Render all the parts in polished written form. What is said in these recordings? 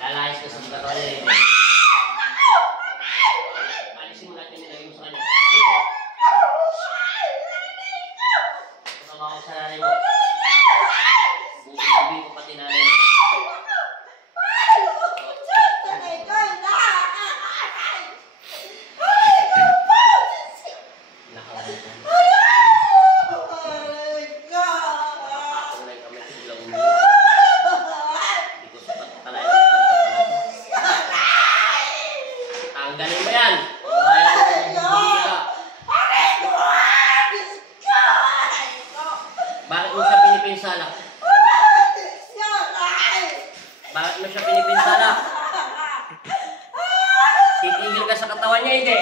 Lalayas ka sa mga rin. Alisin mo natin nilagay mo sa kanya. Pagkakaw sa nanay mo. Bubig ko pati nanay mo. Tanggalin mo yan! Bakit mo siya pinipinsala? Bakit mo siya pinipinsala? Titigil ka sa katawan niya, hindi?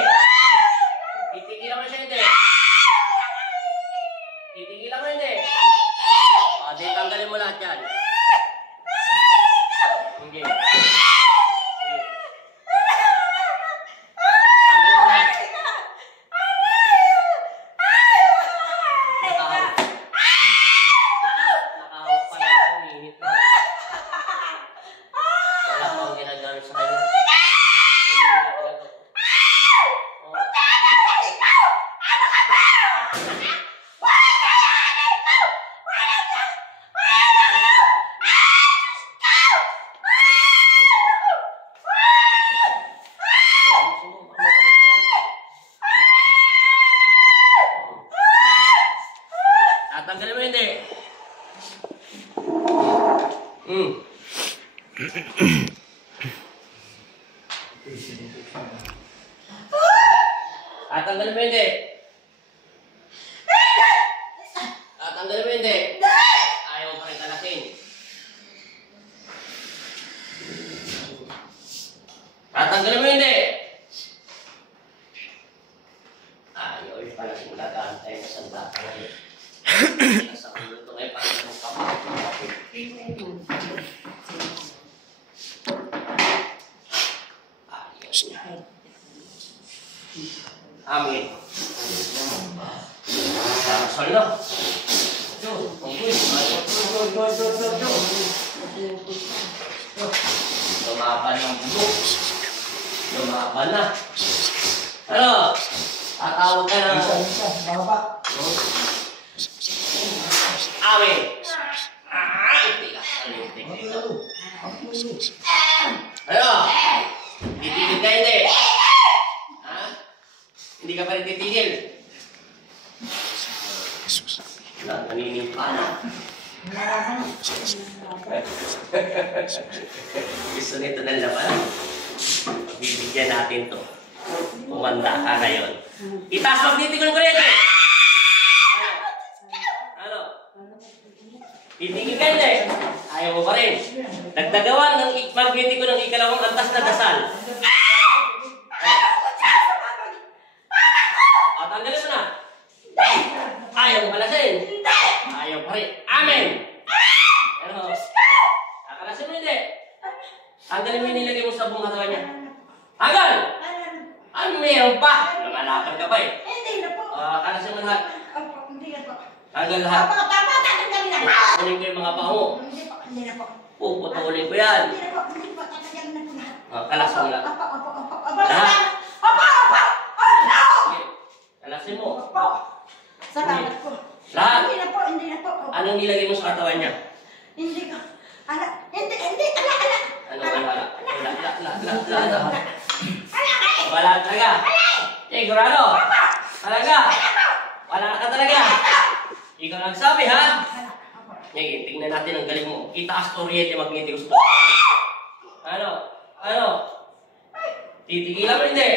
Titigil mo siya, hindi? Titigil mo, hindi? O, di tanggalin mo lahat yan. Hindi. Tanggalin mo hindi. Tanggalin mo hindi. Tanggalin mo hindi. Ayaw pa rin kalasin. Tanggalin mo hindi. Ayaw yung palasin lagaan tayo na sanda ka ngayon. Nasa ulo ito ngayon para ng kapatid. Ayos niya. Amin. Sarasal na. Lumaban ng bubok. Lumaban na. Ano? Tatawag ka na. Amin. Ano? Titigil ka hindi? Ha? Hindi ka pa rin titigil? Naninimpa na. Gusto nito ng laman. Bibigyan natin to. Umanda ka ngayon. Itaas magniti ko ng kuryente! Ano? Titigil ka hindi? Ayaw mo pa rin. Nagdagawan ng magniti ko ng ikalawang antas na dasal. Tanggalin mo na. Ayaw mo kalasin. Ayaw pa rin. Amen! Ano? Kakalasin mo hindi. Tanggalin mo yung nilagay mo sa buong katawan niya. Tanggal! Ano meron pa? Lumalapan ka pa eh. Hindi na po. Kalasin mo lahat. Hindi na po. Tanggal lahat. Tama, tatanggalin na. Putulin ko yung mga paa mo. Hindi na po. Putulin ko yan. Hindi na po. Hindi po. Tatanggalin na po lahat. Kalasin mo lahat. Opo. Kalasin mo. Opo. Salamat po. Lahat. Hindi na po. Hindi na po. Anong nilagay mo sa katawan niya? Hindi ko. Ala. Hindi. Ano? Ala. Wala talaga. Sigurado. Talaga. Wala ka talaga. Ikaw nagsabi ha? Sige, tingnan natin ang galing mo. Itaas kuryente magniti ko sa buhay. Ano? Titigilan mo hindi?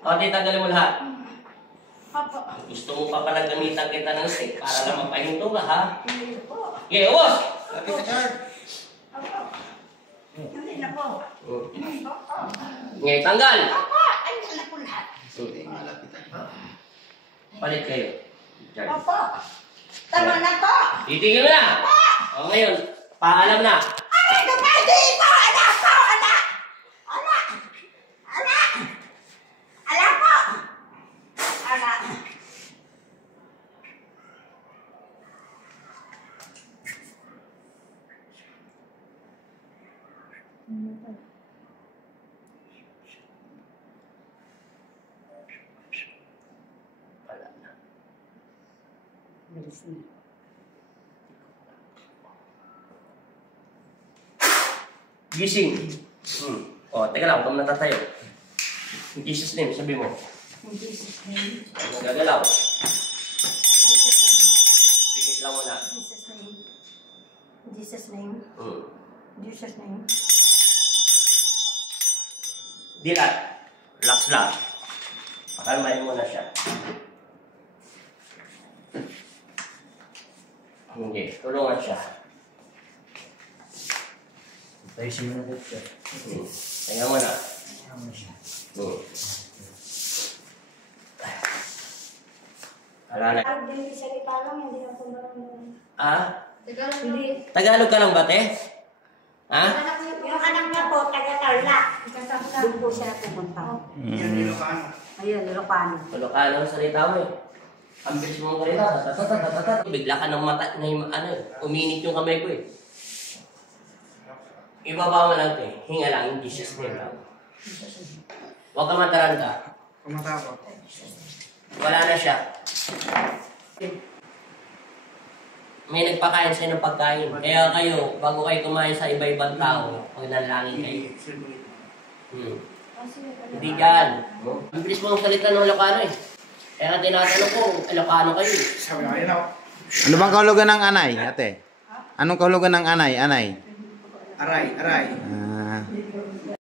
O, titanggalin mo lahat. Gusto mo pa pala gamitan kita ng stick para lang mapahinto ka ha? Okay, ubos! Hindi na po. Ngayon, tanggal! Opo. Ay, na po lahat. Palit kayo. Diyan. Opo. Tama na po. Titigil mo na. O ngayon, paalam na. Ay, kapatid po! Anak po! Anak! Anak! Anak! Anak po! Anak! Wala na. Gising. O, teka lang, kung natatayo. In Jesus' name, sabi mo. In Jesus' name. Ano gagalaw? Pikit lang muna. In Jesus' name. In Jesus' name. In Jesus' name. Dilat. Relax lang. Pakalmahin mo na siya. Hindi, tulungan siya. Tayo siya muna dito. Tingnan mo na. Tama siya. Wala na. Hindi salita lang, hindi na po marunong. Ah? Hindi. Tagalog ka lang ba, te? Ha? Yung anak niya po, taga-Tarlac. Doon po siya pumunta. Yan, Ilocano. Ayun, Ilocano. Ilocano ang salita mo eh. Ang bilis mong salita. Tatatatatatatat. Bigla ka ng mata, uminit yung kamay ko eh. Ibaba mo lang eh. Hinga lang yung Jesus name lang. Huwag ka mataranta. Kumatapos. Wala na siya. May nagpakain sa inyo ng pagkain. Kaya kayo, bago kayo kumain sa iba-ibang tao, maglalangin kayo. Hindi dyan. Ang bilis mo ang salita ng Ilocano eh. Kaya tinatanong ko, Ilocano kayo. Sabi na kayo na. Ano bang kahulugan ng anay, ate? Anong kahulugan ng anay, anay? Aray, aray. Ah,